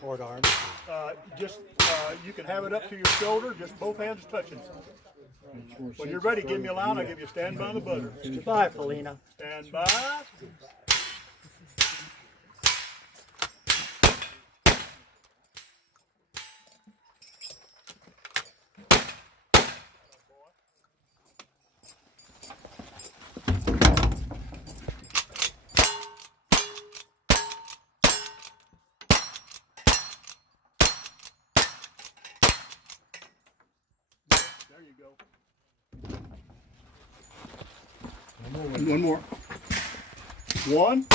Forward arm. You can have it up to your shoulder, just both hands touching. When you're ready, give me a line. I'll give you a stand by the butter. Goodbye, Felina. Stand by. There you go. One more. 1,